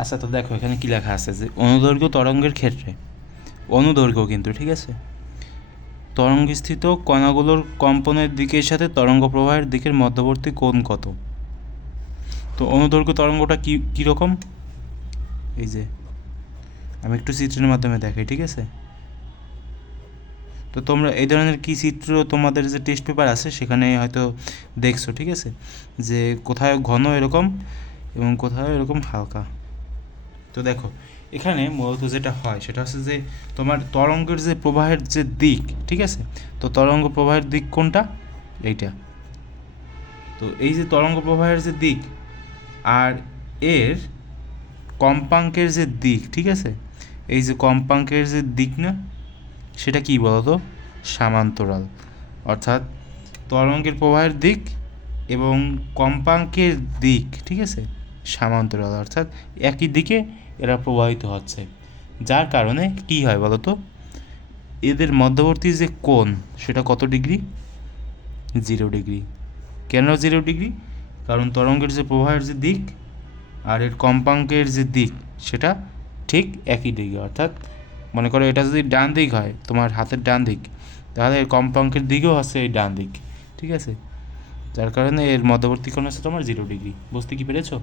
আচ্ছা, তো দেখো এখানে কী লেখা আছে যে অনুদৈর্ঘ্য তরঙ্গের ক্ষেত্রে, অনুদৈর্ঘ্য কিন্তু ঠিক আছে, তরঙ্গস্থিত কণাগুলোর কম্পনের দিকের সাথে তরঙ্গ প্রবাহের দিকের মধ্যবর্তী কোণ কত? তো অনুদৈর্ঘ্য তরঙ্গটা কীরকম, এই যে আমি একটু চিত্রের মাধ্যমে দেখাই, ঠিক আছে? তো তোমরা এই ধরনের কী চিত্র তোমাদের যে টেস্ট পেপার আছে সেখানে হয়তো দেখছো, ঠিক আছে, যে কোথায় ঘন এরকম এবং কোথায় এরকম হালকা। তো দেখো এখানে মূলত যেটা হয় সেটা হচ্ছে যে তোমার তরঙ্গের যে প্রবাহের যে দিক, ঠিক আছে, তো তরঙ্গ প্রবাহের দিক কোনটা, এইটা। তো এই যে তরঙ্গ প্রবাহের যে দিক আর এর কম্পাঙ্কের যে দিক, ঠিক আছে, এই যে কম্পাঙ্কের যে দিক না, সেটা কি বলতো, সামান্তরাল। অর্থাৎ তরঙ্গের প্রবাহের দিক এবং কম্পাঙ্কের দিক, ঠিক আছে, সামান্তরাল, অর্থাৎ একই দিকে এরা প্রবাহিত হচ্ছে, যার কারণে কি হয় বলতো, এদের মধ্যবর্তী যে কোণ সেটা কত ডিগ্রি, 0 ডিগ্রি। কেন 0 ডিগ্রি? কারণ তরঙ্গের যে প্রবাহের যে দিক আর এর কম্পাঙ্কের যে দিক সেটা ঠিক একই দিকে। অর্থাৎ মনে করো এটা যদি ডান দিক হয়, তোমার হাতের ডান দিক, তাহলে এর কম্পাঙ্কের দিকেও হচ্ছে এই ডান দিক, ঠিক আছে, যার কারণে এর মধ্যবর্তী কোণ হচ্ছে তোমার 0 ডিগ্রি। বুঝতে কি পেরেছো?